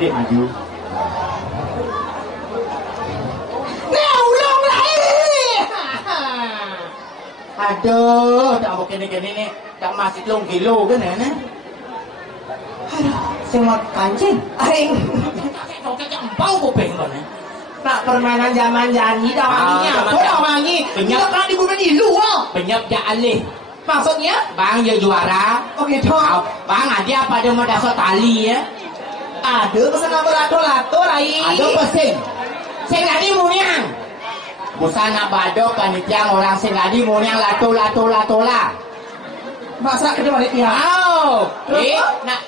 dek maju. Nah, ulang lagi. Aduh, tak mau kene-kene nih, tak masih 3 kilo kan ya? Aduh, saya mau kancing. Aing. Kau kayak empau kuping kan ya? Nak permainan zaman jani dah wanginya. Kau dah wangi. Kita kan di bumi di luar. Penyap dia alih. Maksudnya? Bang dia juara. Oh gitu. Bang ada apa dia mau dasar tali ya? Ada pesan apa lato-lato lain. Ada pesan. Saya tadi muniang. Busana badok panitia orang sing tadi muniang lato lah. Masa ke depan dia. Oh, nak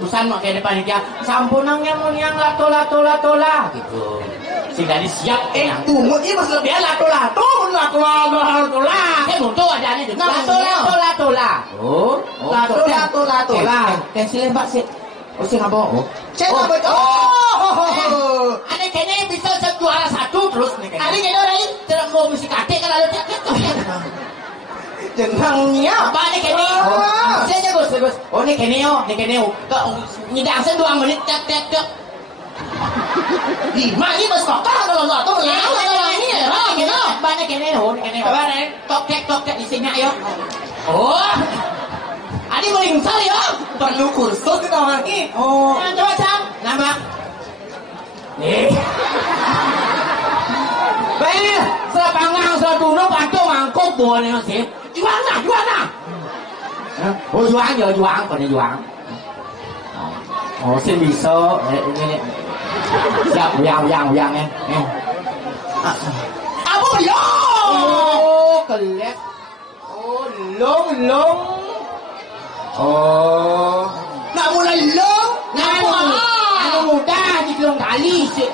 busan mak ke depan dia. Sampunangnya muniang lato lah gitu. Sing tadi siap tunggu ini mas lebih lato lah. Saya muntul ada ni lato lah. Oh, lato lah. Cancel mbak sih. Oh, sing apa? Saya apa itu? Ada kene bisa juara 1 terus nih. Ada kene lain. Tidak mau mesti kakek kalau dia jenengnya. Apa ni kene? Saya jago. Oh ni kene yo. Nyidang sen 2 menit tak. 5 ini mas bakal kalau lato lah. Ini ya. Banyak kene tok di sini ayo. Oh. Adi melingsar ya. Perlu kursus kita lagi. Oh. Coba Cang. Nambah. Nih. Baik, sepangang setuno pantung mangkuk buat ni masih. Juang nah. Oh juang, còn juang. Oh xin bisa. Ini. Siap yang ni. Apa ya? Oh kelek. Oh long. Oh. Nak mulai long. Anu mudah di belum kali sih.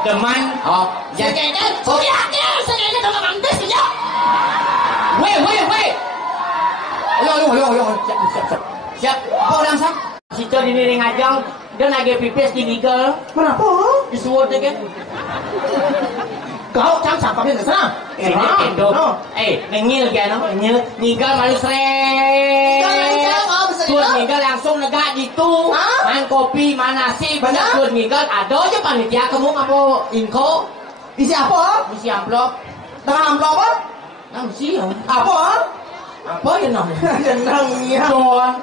Teman. Oh. Sekejap. Suriaknya. Sekejap dalam ambil saja. Weh. Ayo. Siap. Apa orang sah? Situ di ring ajang. Dia lagi pipis di gigel. Kenapa? Disuruh dia kan. Kau cang sampai ke sana. Nengil kan, ninggal malu sreng. Tuan ninggal langsung negak gitu. Main kopi, main nasi, banyak tuan ninggal. Ada aja panitia kamu ngapo info. Isi apa? Isi amplop. Dengan amplop apa? Isi apa? Apa ya namanya? Jenengnya. Tuan.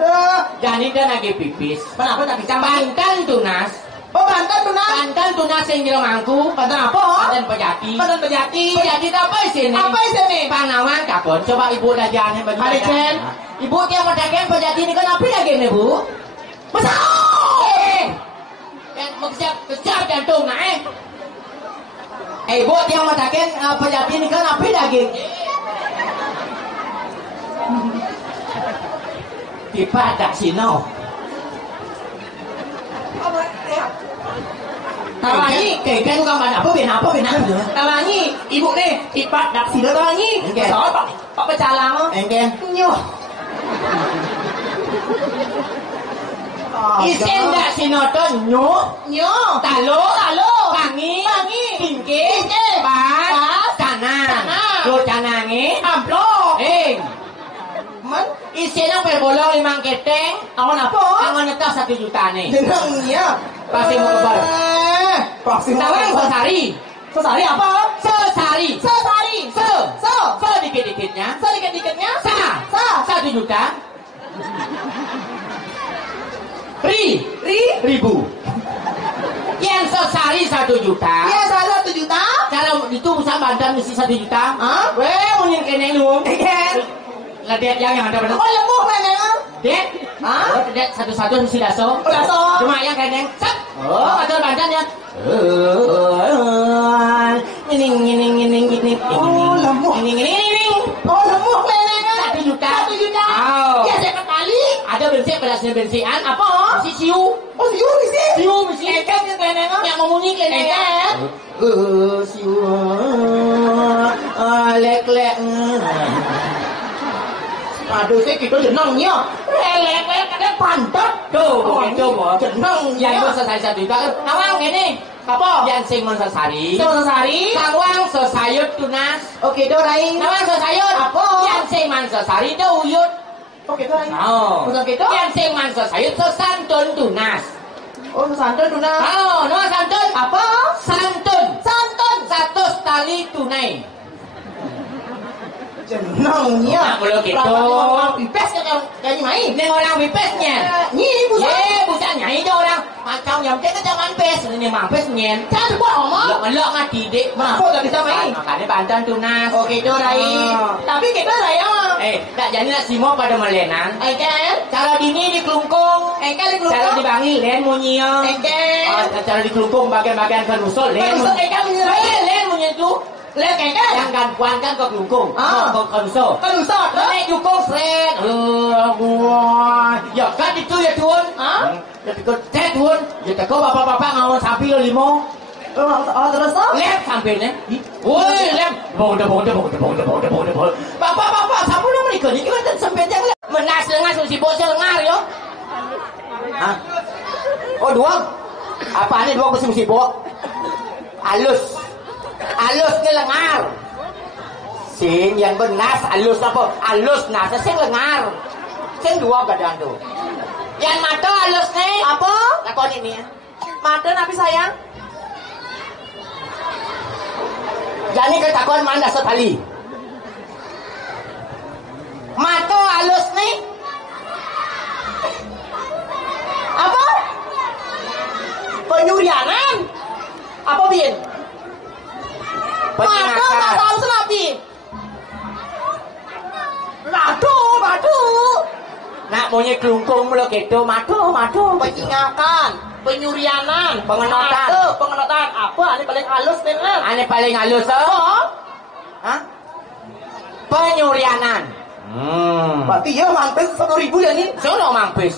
Jadi dia lagi pipis. Kenapa tak bisa Bantan tunas. Oh bantan tunas. Bantan tunas yang bilang mangku. Bantan apa? Bantan pejati. Pejati apa sini? Apa sini? Panawan kakon. Coba ibu dajannya bagi Ken. Ibu tiap madakan pejati ini kan apa lagi nih bu? Masa? Yang siap jantung nah ibu tiap madakan pejati ini kan apa lagi? Tiba tak sino. Tawangi, kayak bukan apa bina. tawangi, ibu nih, ipat dak sida tawangi. Soal pak pecalang. Engken. Nyoh. Isen dak sinoton Nyoh. talo, kangi, tingke, bas, cana. Lo canange, Amplop. Man, isen ang perbolong 5 keteng. awan apa? Ang nyetok 1 juta nih. Jenengnya. Pasti mau kebar. Pasti mau Tawang kebar. sesari. Sesari apa? Sesari. Se. Dikit-dikitnya. Sedikit-dikitnya. Sa. 1 juta. Ribu. Yang sesari 1 juta. Iya, saya 1 juta. Kalau itu usaha Banten mesti 1 juta. Hah? Weh, mungkin kene lu. Ikan. Lah dia yang ada benar. Oh, lemuk neneng. Dek. Hah? Dek satu-satu mesti daso. Daso. Cuma yang kene. Set. Oh, ada Banten ya. Ini. Oh, lemuk. Ini. Oh, lemuk neneng. 1 juta. 1 juta. Oh. Ya, saya kali. Ada bensin pedasnya bensinan. Apa? Si siu. Oh, siu mesti. Mesti. Ikan yang neneng. Yang ngomongin kene. Ikan. Siu. Lek. Aduh, saya gitu jenengnya. Lelek kadang pantat. Tuh, bu. Jeneng. Yang mau selesai 1 juta. Nawang ini. Apa? Yang sing mau sesari. Sesari. Nawang sesayut tunas. Oke, do lain. Nawang sesayut. Apa? Yang sing mau sesari do uyut. Oh gitu Rai. Oh. Bukan gitu. Yang sing mangsa saya santun tunas. Oh santun Duna. Oh, no santun. Apa? Santun. Santun. 100 tali tunai. Jenangnya. Kalau gitu. Orang pipes kayak main. Ini orang pipesnya. Nyi bukan. Ye, bukan nyai itu orang. Macam yang kita jangan pes. Ini mampes nyen. Jangan buat omong. Lok ngati dik. Kenapa gak bisa main? Makanya bantuan tunas. Oh gitu Rai. Tapi kita Rai tak jadi nak simo pada melenan. Engkel. Cara dini di kelungkung. Engkel di Cara kelungkung. dibangi len munyia. Engkel. Cara di kelungkung bagian-bagian kan usul len. Engkel munyia. Len munyia tu. Lihat engkel. Yang gantuan kan ke kelungkung. Ke usul. Kan usah. Nek jukung sret. Ya kan itu ya tuan. Ya pikir teh tuan. Ya tak kau bapak-bapak ngawal sapi lo limo. Oh terus Lem sampai ne. Woi lem. Bonda. Bapak-bapak sapu lo mereka ni kan sampai jangan. Menas lengas si bocah lengar yo. Hah? Oh dua. Apa ni dua kusi bo? Alus ni lengar. Sing yang benas alus apa? Alus nas sing lengar. Sing dua badan tu. Yang mata alus ni Apa? lakon ini ya. Mata nabi sayang. Jadi ketakuan mana sekali. Mata alus ni Apa? Penyurianan. Apa bin? Mata tak tahu senapi. Madu. nak punya kelungkung mula gitu madu. Penyingakan, penyurianan, Pengenotan. pengenotan. Apa? Ini paling halus nih kan? Ane paling halus Oh, Hah? Penyurianan. berarti ya mampir 1.000 ya nih. Sono mampis.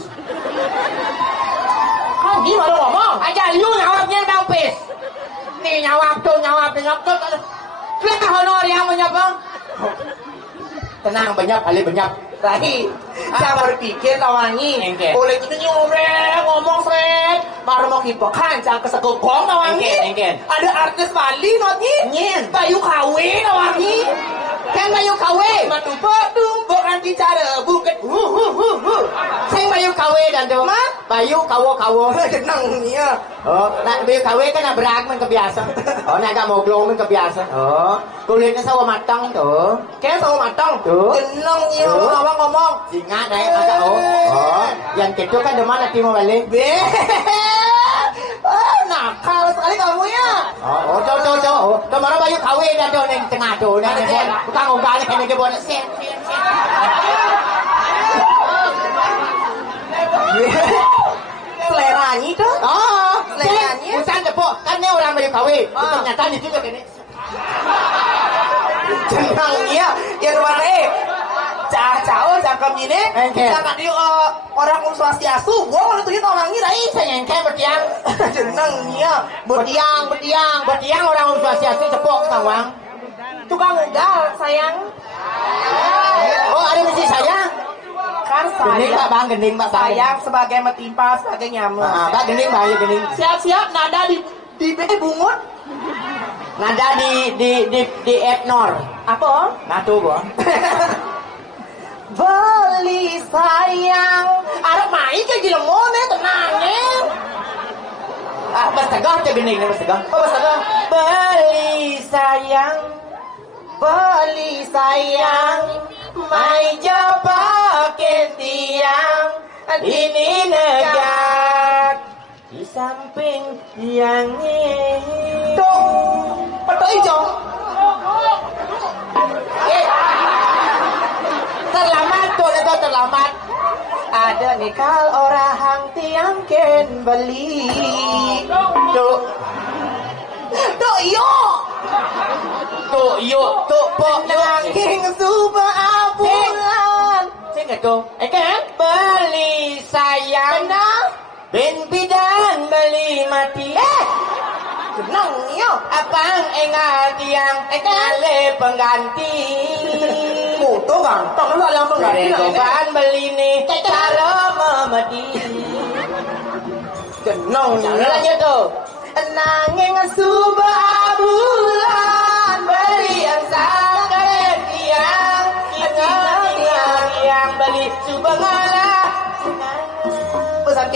Kan gimana ngomong? Aja lu nyawabnya mampis. Nih nyawab tuh. Kenapa honor yang menyapa? Tenang banyak kali banyak. Rai, jangan berpikir lawangi. Engke. Boleh gitu ngomong seret. Baru mau kipokan, jangan kesegogong lawangi. Engke. Ada artis Bali notnya. Nyen. Bayu KW lawangi. Kan Bayu KW. Dumbo kan bicara bukan. Sing Bayu KW dan tuh. Mat? Bayu kawo. Jenangnya. Oh, nak Bayu KW kan nak berak men kebiasa. Oh, nak gak mau glong men kebiasa. Oh, kulitnya sawo matang tuh. Kayak tahu matang. Tuh. Jenangnya Tuh. awang ngomong. Singa naik mata oh. Yang itu kan demana timo balik. Nakal sekali kamu ya. Oh, coba. Oh, kemana Bayu KW dan tuh yang tengah tuh. Bukan unggalnya kena ke bonus. Seleranya tuh. Oh, seleranya. Bukan tepuk. Kan ini orang Bayu KW. Ternyata di situ kene. Jenangnya ya kemana Cah-cah cakep ini. Cakep dia orang Swastiastu. Gua kalau tuh orangnya Rai. Saya yang bertiang. Jenangnya Bertiang orang Swastiastu tepuk sawang. tukang ugal sayang. Oh, ada misi saya. Kan Gening saya Pak Bang, gening Pak Bang. sayang sebagai metimpa sebagai nyamuk. Pak gening Pak, ya gening. Siap-siap nada di bungut. Nada di etnor. Apa? Natu gua. Beli sayang. Arep main ke Cilemone tenangnya. Bas tegah aja gening, bas tegah. Oh, bahasa beli sayang, mai pakai tiang, Ini negak di samping yang ini. dong, petok hijau. Terlambat. Ada nikal orang tiang ken beli. Tuh, Yuk, pok, nangking suba abulan. Sing itu, kan? Beli sayang, ben bidan beli mati. Senang yo. Abang engat yang ale pengganti. Moto ganteng lu yang pengganti. Rekoban beli nih cara memedi. Senang Jangan aja tuh. nanging suba bulan Beli yang sakit tiang, yang beli coba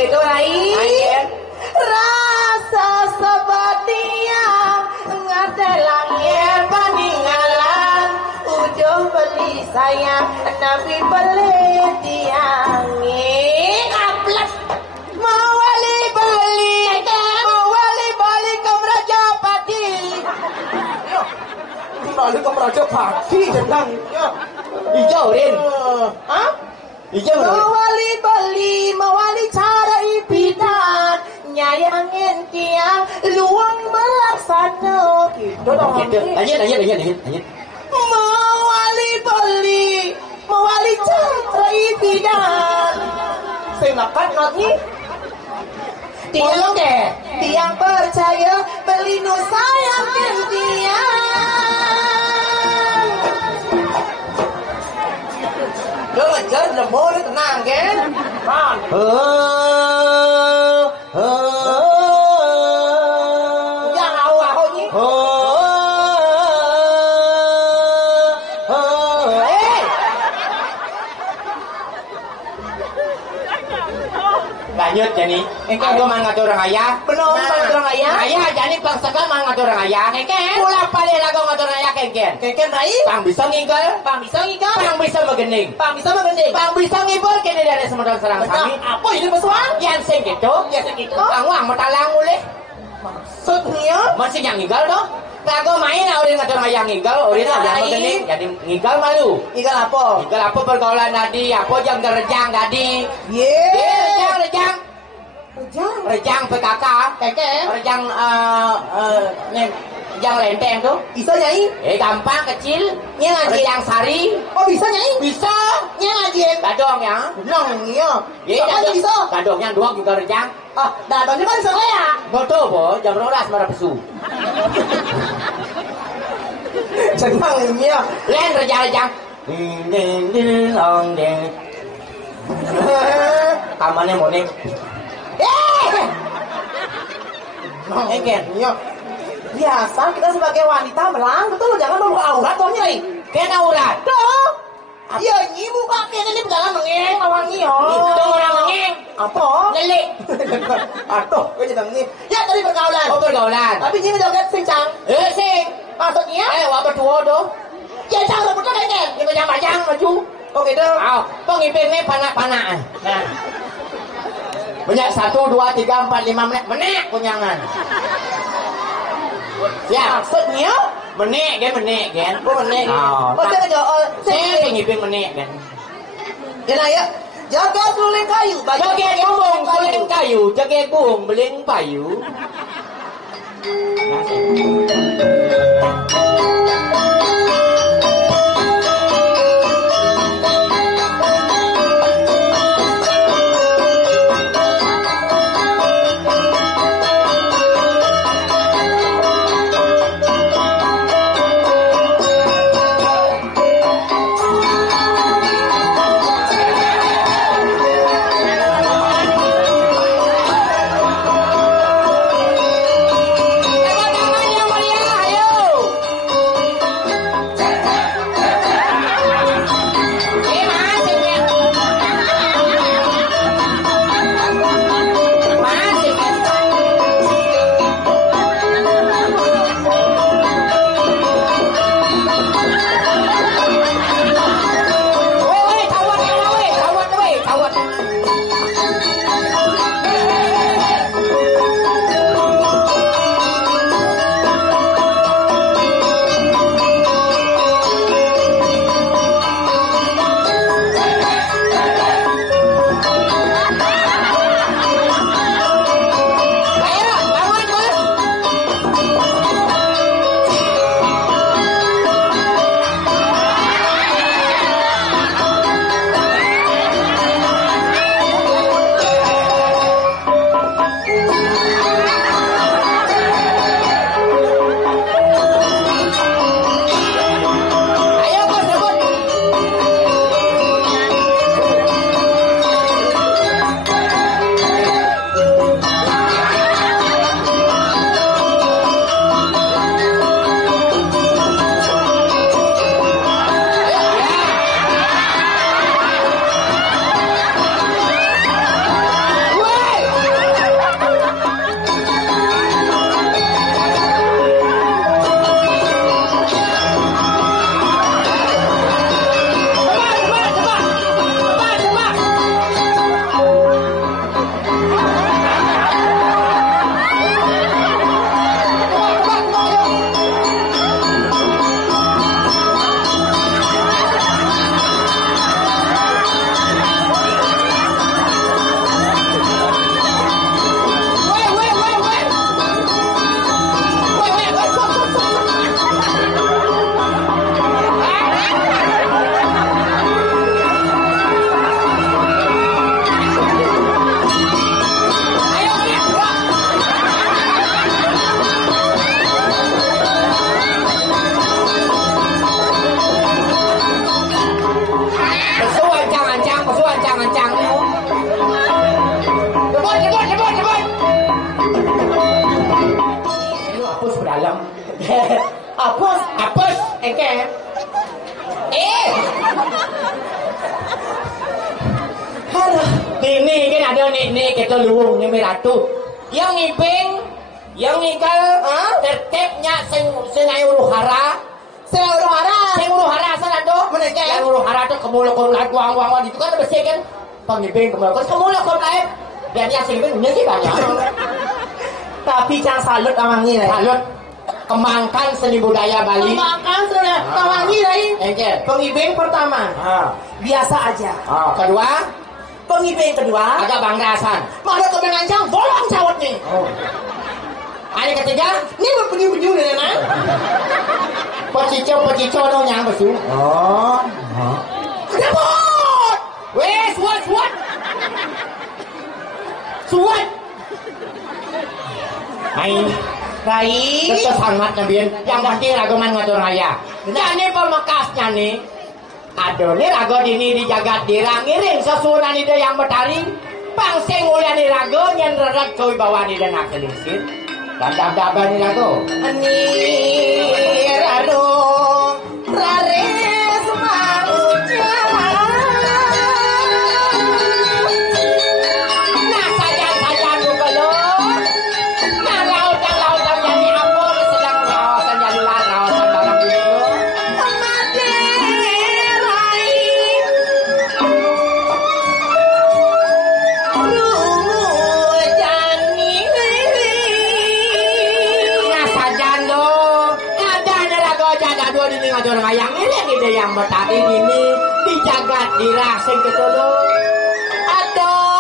gitu Rai. Rasa sebatia ngatelang ya paninggalan ujung beli sayang Nabi beli tiangi kaplet mawali bali ke Raja Pati balik ke Raja Pati tentang hijau Rin hah? hijau mawali cara ibidan nyayangin tiang luang melaksana gitu dong lanjut mawali cara ibidan saya makan notnya tiang percaya beli nu sayangin tiang lo lanjut lemur tenang kan yang awal ni lanjut jadi aku mang ngatur orang ayah belum orang ayah ayah jadi bangsa mang ngatur orang ayah pula paling lagu ngatur ayah kengken Rai pang bisa nginggal pang bisa megening pang bisa ngibur kini dari semedang serang kami apa ini pesuan yang sing gitu pang wang matalang mulih maksudnya masih yang nginggal dong lagu main orang ngatur ayah nginggal orang yang megening jadi nginggal malu nginggal apa pergaulan tadi apa jam kerjang tadi rejang PKK rejang yang lenteng tuh bisa nyai gampang kecil rejang sari oh bisa nyai bisa ngajin dadong ya bisa dadongnya dua juga rejang dadongnya kan bisa ya betul bo jam 12 marah pesu cenang ini ya len rejang kamarnya monik iya biasa kita sebagai wanita melang betul jangan membuka aurat toh nyai kena aurat toh iya nyi buka kena ini jangan mengeng lawangi itu orang mengeng apa lelik aduh gue jadi mengeng ya tadi pergaulan tapi nyi menjoget sincang sing maksudnya wah berdua doh sincang sebutnya kayaknya ini panjang maju oh gitu pengipirnya panak-panak nah banyak 1, 2, 3, 4, 5 menit menek kunyangan ya maksudnya menek kan saya pengipir menek kan ya ya jaga suling kayu joget bumbung suling kayu joget bumbung beling payu ayo Apes engke. Aduh, ini kan ada nih kita luwung nih Ratu. Yang ngibing, yang ngigal, tertibnya sing ayo hara. Sing hara sana tuh. Yang hara tuh kemuluk-kemuluk uang-uang itu kan bersih kan. Pengibing kemuluk-kemuluk. Dan yang sing ngibing sih banyak. Tapi jangan salut amangi lah. Salut. Kembangkan seni budaya Bali. Kembangkan seni amangi lah. Pengibing pertama. Biasa aja. Kedua. Pengibing kedua. Agak banggasan. Mana tuh mengancam bolong cawat nih. Ayat ketiga. Ini berpenyu-penyu nih nak. Pecico no nyang besu. Kebot. Weh, suat. Main. Baik. Tetap sangat Nabian. Yang penting raguman ngatur raya. Jadi pemekasnya nih. Aduh nih rago dini di jagat dirang ngiring sesunan ide yang betari. Pangsing ulian nih rago nyen rerat kau bawa nih dan akelingsir. Dandam-dandam nih rago. Ani rado rare semaunya. Nah sajan buka lo. Nah laut jadi apa sedang rawasan jadi rawasan barang dulu. Orang ayang ini ide yang betari ini di jagat dirah sing ketulung. Aduh.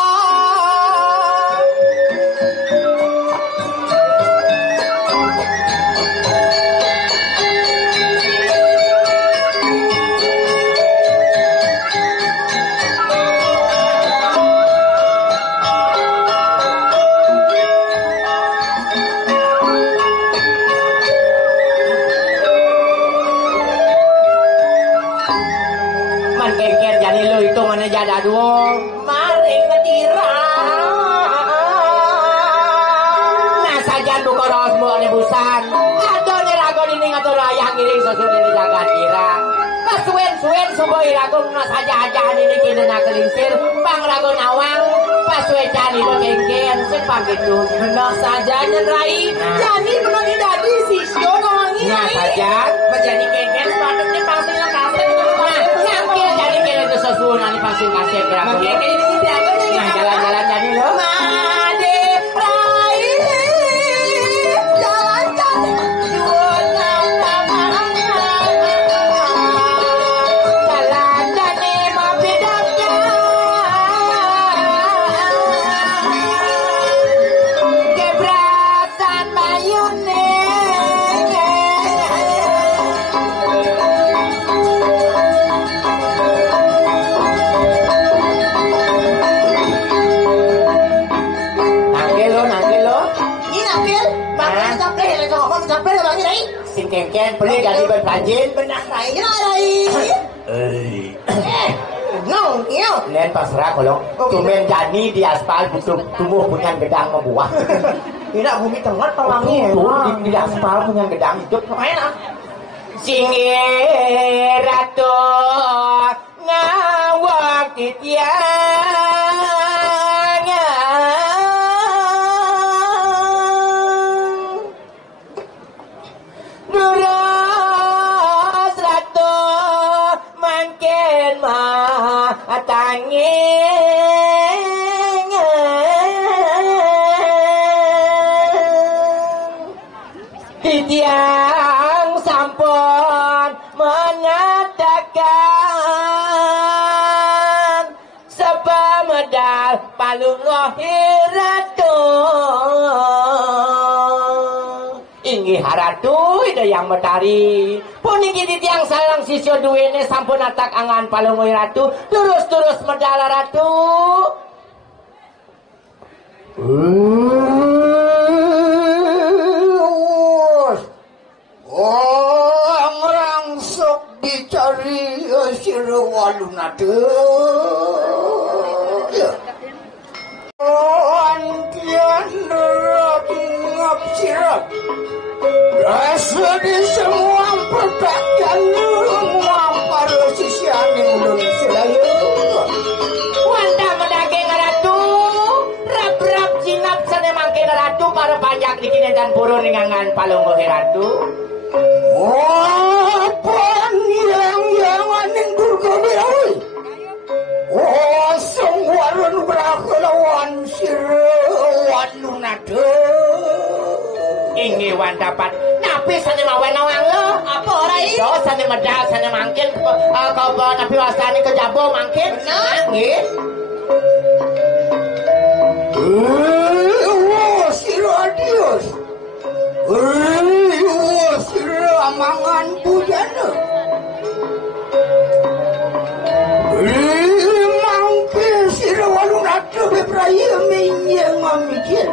Jada dua maring ketirang. Nah sajan buka ros buat nebusan. Aduh nih rago ini ngatur ayang giring sesudah di jagat kira. Pasuin subuh rago nas aja ini kita nak kelingsir. Bang rago nawang pasuin jani lo kengken sing panggitu. Benar saja nyerai. Jani benar tidak di sisyo nawangi. Nah sajan menjadi kengken sepatutnya pangsil kasih. Sesuatu nanti pasti kasih berapa? Nah jalan-jalan jadi lo. Made rai jalan-jalan jalan jadi mau bedanya. Keberatan mayune. Sing kengken beli dari berpajin benar rai no iyo nen pasrah kolong tumen jani di aspal butuh tumbuh punya gedang membuah tidak bumi tengah tawangi di aspal punya gedang hidup enak sing ratu ngawak titiang Titiang sampun menyatakan sebab medal palung rohiratu inggih haratu ide yang metari puniki titiang salang sisyo duwene sampun atak angan palung rohiratu terus medal ratu. Ngrangsek dicari sira walunade. Antian ngap sira rasa di semua perdagangan mampar sisiane ulun sedaya wanda medaging ratu rap-rap jinap sane mangke ratu para pajak dikine dan purun ningangan palungguh ratu apaan yang aning durga birawi sengwaran berakelawan sirawan lunade ingi wan dapat napi sane mawen wange apa ora iso sane medal sane mangkin apa tapi wasane kejabo mangkin nggih siradius siramangan bujana mangkin sirawan lunade bepraya menyang mamikir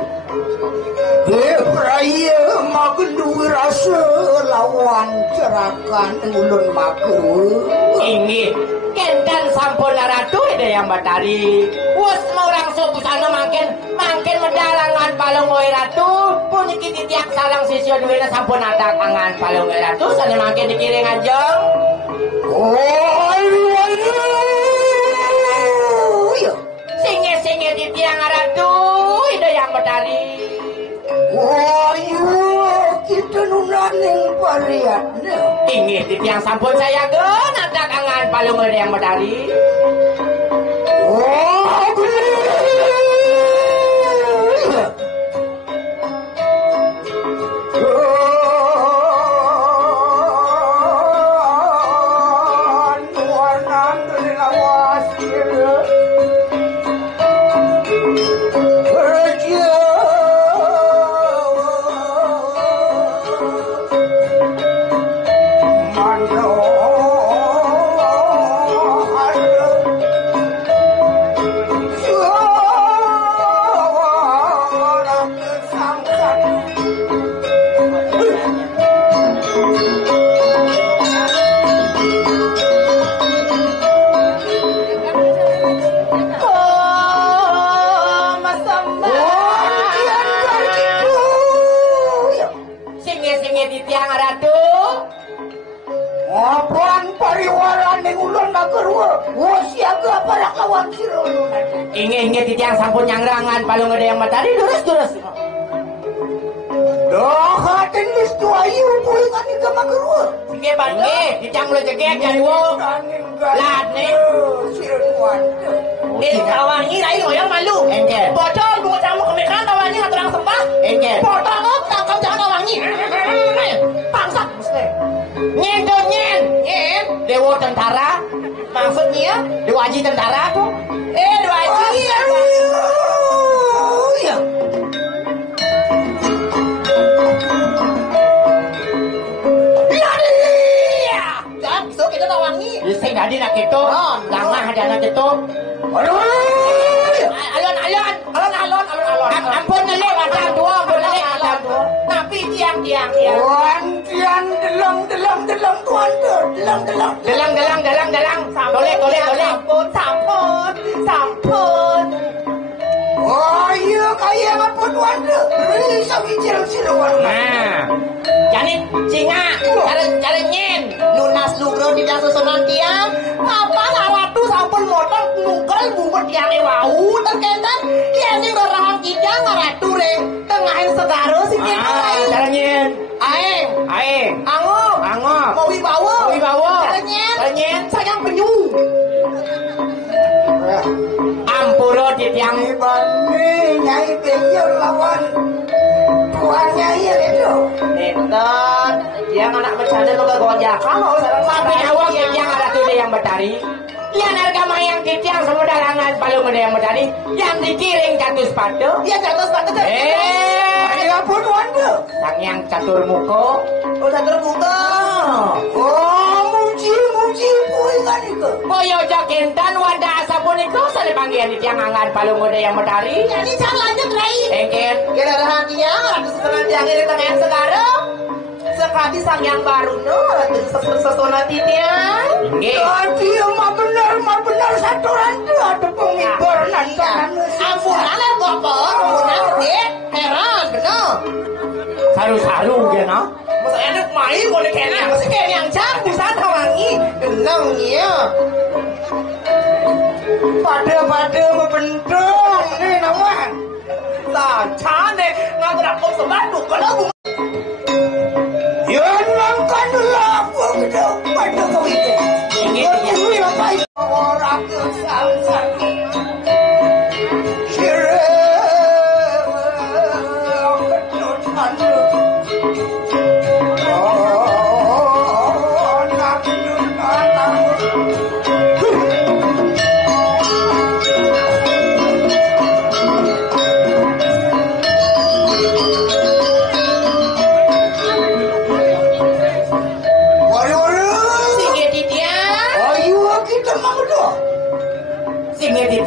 Bepraya magenduwi rasa lawan cerakan ulun makruh inggih kendan sampun ratu ide yang batari wis mau langsung busana mangkin medalangan palung ratu puniki titiak salang sisya duwene sampun ada angan palung ratu sane mangkin dikiring ajeng singe titiang ratu ide yang batari kita nunaning pariatna inggih titiang sampun saya gen ada angan palung yang batari Inge titiang sampun nyangrangan palung ada yang matahari durus haten wis tuayu pulingan ika magerua inge bange titiang mulai jegek jadi wong lat nih siruan kawangi rai ngoyong malu engke bocor gua camu kemikiran kawangi ngaturang sembah engke bocor kok tangkap jangan kawangi pangsak mesti nyen dewa tentara maksudnya dewa haji tentara tuh dewa haji ya jangan bisa kita tawangi saya gak ada nak itu lama ada anak itu alon ampun ngelih ada dua boleh ada dua tapi tiang delong tuan delang sampun oh iya kaya apa tuan bisa bicara siluan nah jadi singa cara nyen lunas lugro di dalam susunan tiang apa ratu sampun motor nungkel bumbet tiang wau terkentan tiang ini berahang kita ngaratu re tengahin segaro si kita cara nyen aeng angop mau wibawa cara nyen sayang penyu ampuro di tiang nyai penjol lawan tuan nyai itu Nenten, yang anak bercanda lo gak gojakan lo sampai awal yang ada tuh yang betari yang harga mayang yang semua dalangan paling gede yang betari yang dikiring catur sepatu ya pun wanda sang yang catur muko muji puingan itu boyo jakentan wanda asapun itu saya panggilan yang angan paling gede yang betari jadi jangan lanjut Rai engket kira rahasia ada setelah yang ini tengah sekarang sekali sang yang baru no sesona titian jadi mah benar satu randu ada pengibur nanti ampunan bapak ampunan heran bener saru-saru gitu Rai kok kene mesti kene yang jago sana wangi. Tenang ya. Pada membendung ini nawan. Lah cane ngagrak kok sebatu kalau Yan mangkan lapo gitu pada kau itu. Ini apa itu orang kesangsan.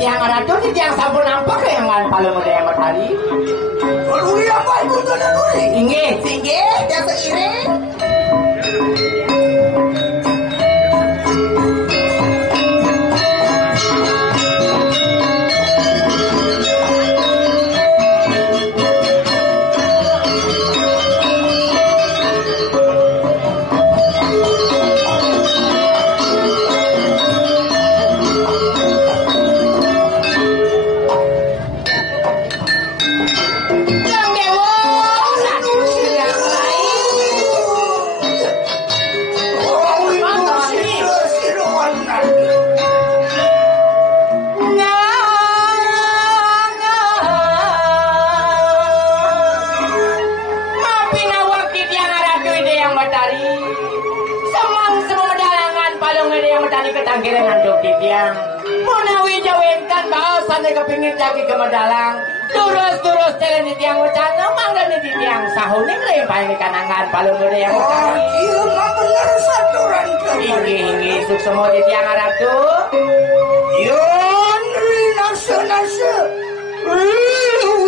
Yang ratu di tiang sampun nampak yang paling muda yang bertali. Luri apa ibu tuh luri? tinggi dia seiring. Ketangkiran handuk di tiang Munawi jawengkan bahasanya kepingin lagi kemedalang Terus jalan di tiang wacana Manggan di tiang sahuning lempah ini kanangan palung gede yang wacana Iya mah bener saturan Inggi suk semua di tiang ratu Yon nase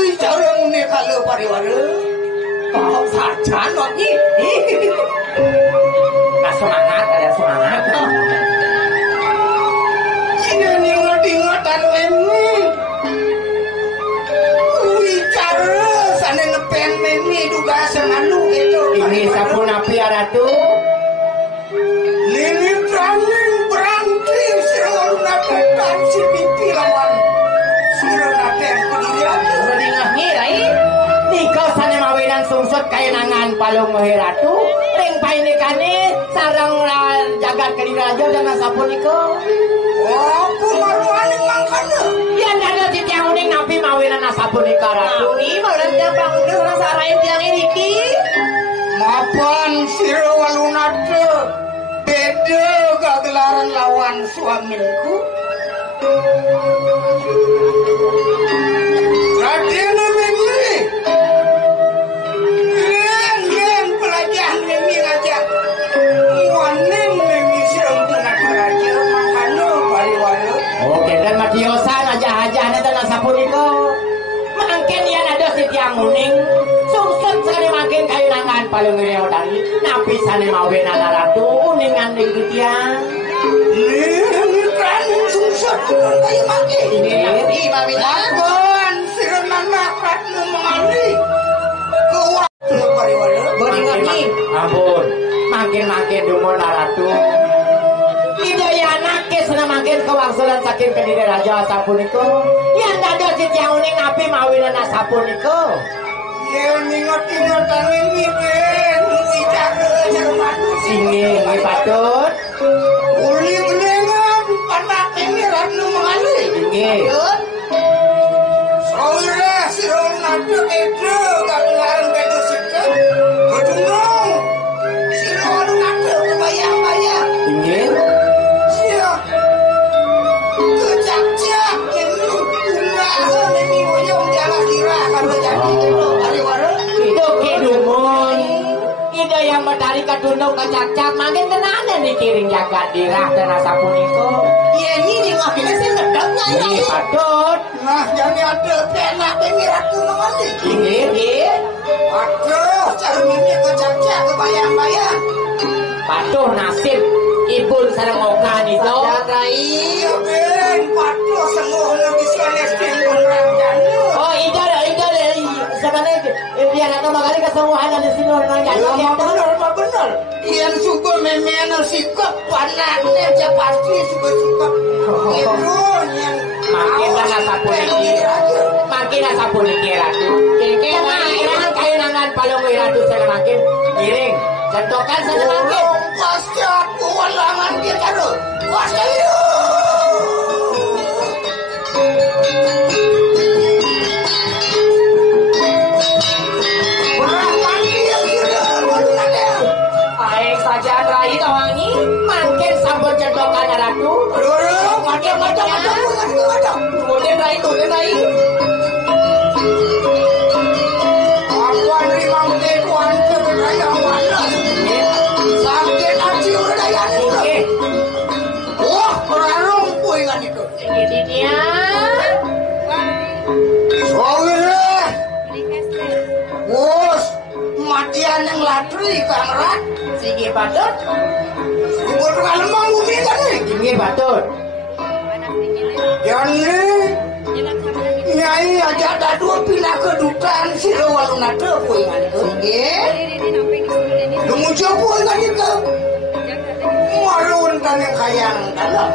Wicara ini kalau pariwara Kau saja nonyi. Nah semangat ada semangat Ingat-ingatan ini Wicara sana ngepen ini juga sengalu gitu Ini sapun api ratu Ini training berangki Sirona si pipi lawan Sirona pendirian Berdingahnya rai Nikah sana mawinan sungsut kaya nangan palung ratu Ring painikane sarang jagat kediri raja dan sapun niko Apa maruaning mangkana Yang ada di tiang uning nabi mawinan asapun ika ratu Ini malah dia panggil orang sarain tiang ini ki. Mapan sira walunate beda kegelaran lawan suamiku Raden Mimi Yen pelajaran Mimi aja Waning Mimi sirempuna raja makanya baliwara Oke dan madiosan aja-aja ada asapun iko Mangkin yang ada di tiang uning Sungsut sana makin kayu nangan palung ini tadi Nabi sana mawinan ratu uningan di tiang Ini kan sungsut kayu maki Nabi mamina. Lawan sirena nakrat mengali Kewaktu baliwara Beringat Ampun makin dumur ratu Hidayah anaknya senang makin kewangsulan saking kediri raja asapun iko Yang ada di tiang uning nabi mawinan asapun iko Yang ingat-ingatan ini Ben Wicara yang manusia Ini patut Uli belengan anak ini ranu mengali Ini Saura sirol nadu itu Kagelaran bedo situ Kedunung Sirol nadu kebayang-bayang Ini Siap Kejak-jak Ini Ungahan ini Woyong jalan kira Kalau jadi itu Baliwara Itu kidumun Ida yang matahari kadunduk kacak-cak makin kenana dikiring jagat dirah dan asapun iko Iya ini ngapain sih ngedapnya Ini patut Nah jadi ada Enak ini ratu mengali Ini Aduh, cerminnya kejak-jak kebayang-bayang. patuh nasib ibun sareng okan itu Iya, Ben, patuh senguh lebih selesai pengrajanya. Oh ida mana biar atau magali kesemuan ada sini orang ya bener yang suka memean sikap panaknya aja pasti suka itu yang makin lah sapu lagi ratu kira kayu nangan palung ratu saya makin giring sentokan saja makin pasti aku walangan dia karo pasti saja rai tawangi makin sampun cedokan ratu macam tulen rai aku nerima teguan kebudaya mana sampai nanti udah ya nih wah perarung ingat itu ini dia bos matian yang latri kamerat singgi patut umur kalau mau bumi kan nih singgi patut yang nih nyai aja ada dua pindah kedutaan si rawalun ada apa ingat itu nunggu jopo ingat itu marun kan yang kayang dalam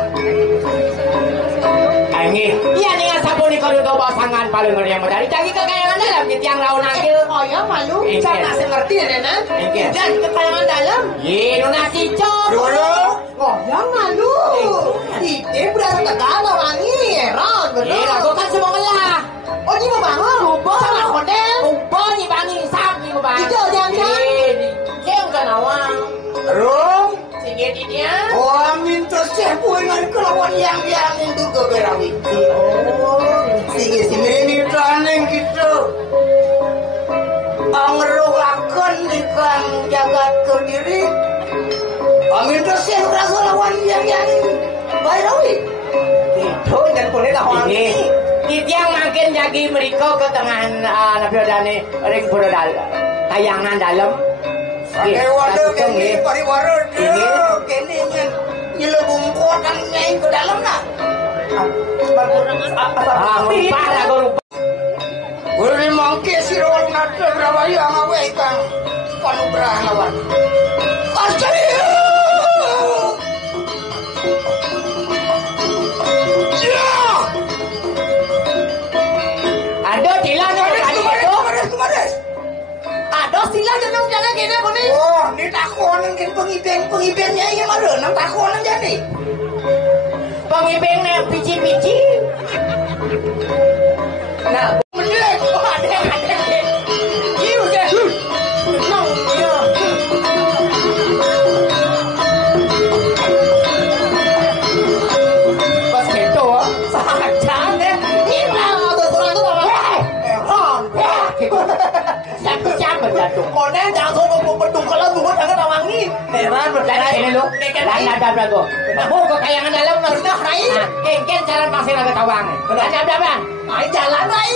Angin, iya nih sapu di koridor pasangan paling ngeri yang dari cagi kekayangan dalam di tiang raun akil. Oh ya malu, jangan ngerti ya Nena. Dan kekayangan dalam. Ye, nuna cicok. dulu Oh ya malu. Ide berarti tegala wangi, heran Ye, bener. aku kan semua ngelah. Oh ini mau bangun, Rupa sama hotel. Rupa nih bangi sapi nih bang. Itu jangan. Jeng kan awang. rum Singgih di dia. oh minta cepu dengan kelawan yang itu ke berawi ini taneng gitu angeruhakan di kan jagat ke diri minta cepu rasa lawan yang berawi Itu dan boleh lah orang Ini. ini. Di tiang makin jagi mereka ke tengah Nabi Odane ring bododal tayangan dalam. pakai waduh kini pari waduh kini nyelebung kuatan nyai ke dalam nak Lupa lah gue lupa. boleh mangke si rawat nada berapa yang awe kang panu beralawan pasti Aduh, dilan kemarin Aduh sila jangan jangan gini kuni. oh ini takonan kan pengibengnya ini mana nang takonan jadi pengibing nih biji-biji. Nah, menilai oh ada. Iya udah. Nong iya. Pas gitu, Jangan deh. Gila tuh orang tuh apa? Heran. siapa jatuh? Konen jangan suruh bedung kalau buat agak wangi. Heran berdarah Ini lu, dan ada berapa? Nah, ke kayangan dalam Udah, Rai. Kengken jalan pasir agak tawang. Dan ada berapa? Ay jalan Rai.